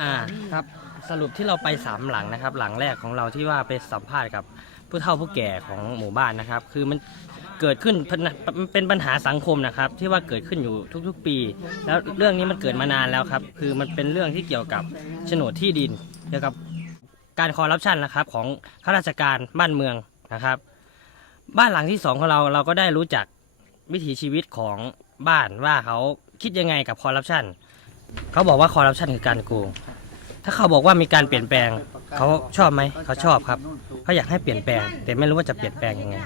อ่าครับสรุปที่เราไปสามหลังนะครับ หลังแรกของเราที่ว่าไปสัมภาษณ์กับผู้เฒ่าผู้แก่ของหมู่บ้านนะครับ คือมันเกิดขึ้นเป็นปัญหาสังคมนะครับ ที่ว่าเกิดขึ้นอยู่ทุกๆปี แล้วเรื่องนี้มันเกิดมานานแล้วครับ คือมันเป็นเรื่องที่เกี่ยวกับโฉนดที่ดิน เกี่ยวกับการคอร์รัปชันนะครับของข้าราชการบ้านเมืองนะครับ บ้านหลังที่สองของเราเราก็ได้รู้จักวิถีชีวิตของบ้านว่าเขาคิดยังไงกับคอร์รัปชัน เขาบอกว่าคอร์รัปชันคือการโกง ถ้าเขาบอกว่ามีการเปลี่ยนแปลง เขาชอบไหม เขาชอบครับ เขาอยากให้เปลี่ยนแปลง แต่ไม่รู้ว่าจะเปลี่ยนแปลงยังไง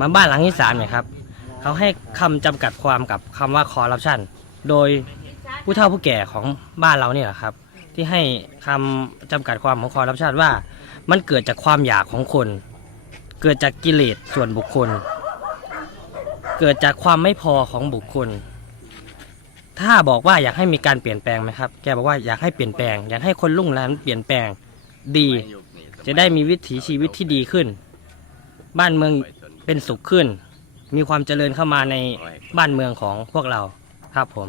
มาบ้านหลังที่สามเนี่ยครับ เขาให้คำจำกัดความกับคำว่าคอร์รัปชัน โดยผู้เฒ่าผู้แก่ของบ้านเราเนี่ยแหละครับ ที่ให้คำจำกัดความของคอร์รัปชันว่า มันเกิดจากความอยากของคน เกิดจากกิเลสส่วนบุคคล เกิดจากความไม่พอของบุคคล ถ้าบอกว่าอยากให้มีการเปลี่ยนแปลงไหมครับ แกบอกว่าอยากให้เปลี่ยนแปลง อยากให้คนรุ่งนั้นเปลี่ยนแปลงดี จะได้มีวิถีชีวิตที่ดีขึ้น บ้านเมืองเป็นสุขขึ้น มีความเจริญเข้ามาในบ้านเมืองของพวกเราครับผม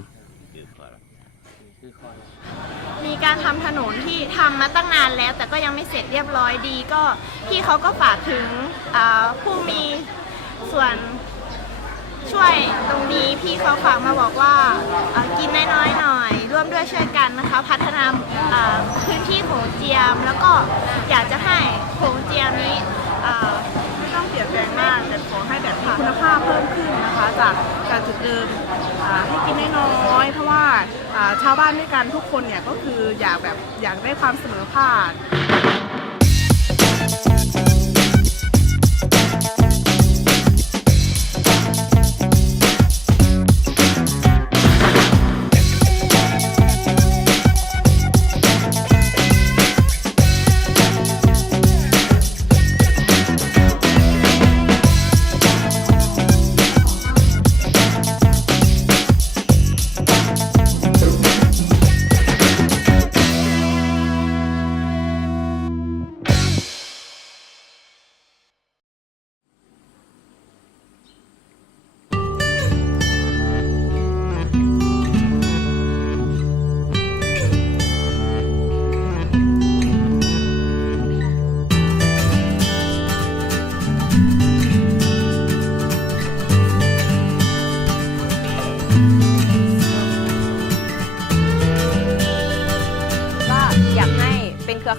มีการทำถนนที่ทำมาตั้งนานแล้ว แต่ก็ยังไม่เสร็จเรียบร้อยดีก็พี่เขาก็ฝากถึงอ่าผู้มีส่วน ช่วยตรงนี้พี่เขาฝากมาบอกว่าอ่ากินน้อยๆหน่อย ร่วมด้วยช่วยกันนะคะ พัฒนาอ่าพื้นที่โขงเจียม แล้วก็อยากจะให้โขงเจียมนี้อ่าไม่ต้องเปลี่ยแปลงมากแต่ขอให้แบบมีคุณภาพเพิ่มขึ้นนะคะ จากจากจุดเดิมอ่าให้กินน้อยๆเพราะว่าอ่าชาวบ้านด้วยกันทุกคนเนี่ยก็คืออยากแบบอยากได้ความเสมอภาค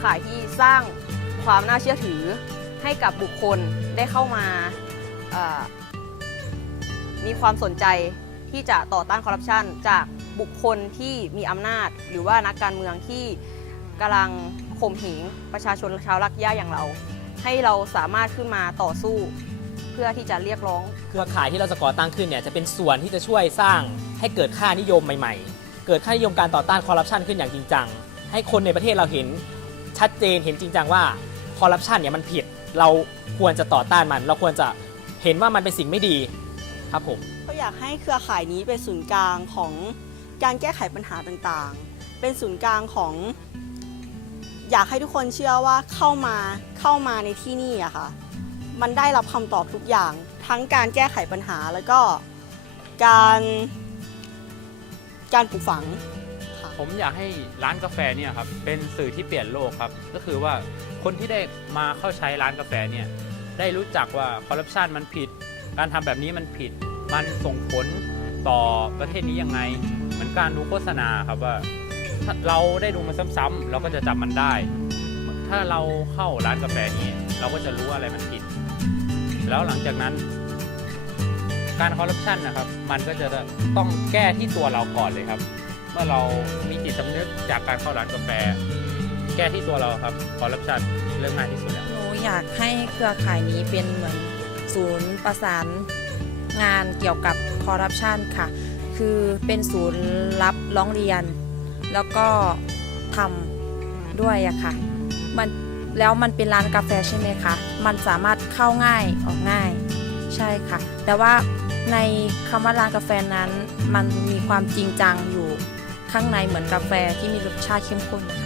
ข่ายที่สร้างความน่าเชื่อถือให้กับบุคคลได้เข้ามามีความสนใจที่จะต่อต้านคอร์รัปชันจากบุคคลที่มีอำนาจ หรือว่านักการเมืองที่กำลังข่มเหงประชาชนชาวรักย่าอย่างเรา ให้เราสามารถขึ้นมาต่อสู้เพื่อที่จะเรียกร้อง เครือข่ายที่เราจะก่อตั้งขึ้นเนี่ยจะเป็นส่วนที่จะช่วยสร้างให้เกิดค่านิยมใหม่ ๆ เกิดค่านิยมการต่อต้านคอร์รัปชันขึ้นอย่างจริงจังให้คนในประเทศเราเห็น ชัดเจนเห็นจริงจังว่าคอร์รัปชันเนี่ยมันผิดเราควรจะต่อต้านมัน เราควรจะเห็นว่ามันเป็นสิ่งไม่ดีครับผมก็อยากให้เครือข่ายนี้เป็นศูนย์กลางของการแก้ไขปัญหาต่างๆ เป็นศูนย์กลางของ อยากให้ทุกคนเชื่อว่าเข้ามาเข้ามาในที่นี่อะค่ะ มันได้รับคำตอบทุกอย่าง ทั้งการแก้ไขปัญหาแล้วก็การการปลูกฝัง ผมอยากให้ร้านกาแฟเนี่ยครับเป็นสื่อที่เปลี่ยนโลกครับ ก็คือว่าคนที่ได้มาเข้าใช้ร้านกาแฟเนี่ยได้รู้จักว่าคอร์รัปชันมันผิด การทำแบบนี้มันผิด มันส่งผลต่อประเทศนี้ยังไงเหมือนการดูโฆษณาครับว่าถ้าเราได้ดูมันซ้ำๆเราก็จะจำมันได้ ถ้าเราเข้าร้านกาแฟนี้ เราก็จะรู้อะไรมันผิด แล้วหลังจากนั้น การคอร์รัปชันนะครับ มันก็จะต้องแก้ที่ตัวเราก่อนเลยครับ มื่อเรามีจิตสำนึกจากการเข้าร้านกาแฟ แก้ที่ตัวเราครับคอร์รัปชันเรื่องง่ายที่สุดแล้วหนูอยากให้เครือข่ายนี้เป็นเหมือนศูนย์ประสานงานเกี่ยวกับคอร์รัปชันค่ะ คือเป็นศูนย์รับร้องเรียน แล้วก็ทำด้วยอะค่ะ มันแล้วมันเป็นร้านกาแฟใช่ไหมคะ มันสามารถเข้าง่ายออกง่าย ใช่ค่ะ แต่ว่าในคำว่าร้านกาแฟนั้น มันมีความจริงจังอยู่ ข้างในเหมือนกาแฟที่มีรสชาติเข้มข้นนะคะ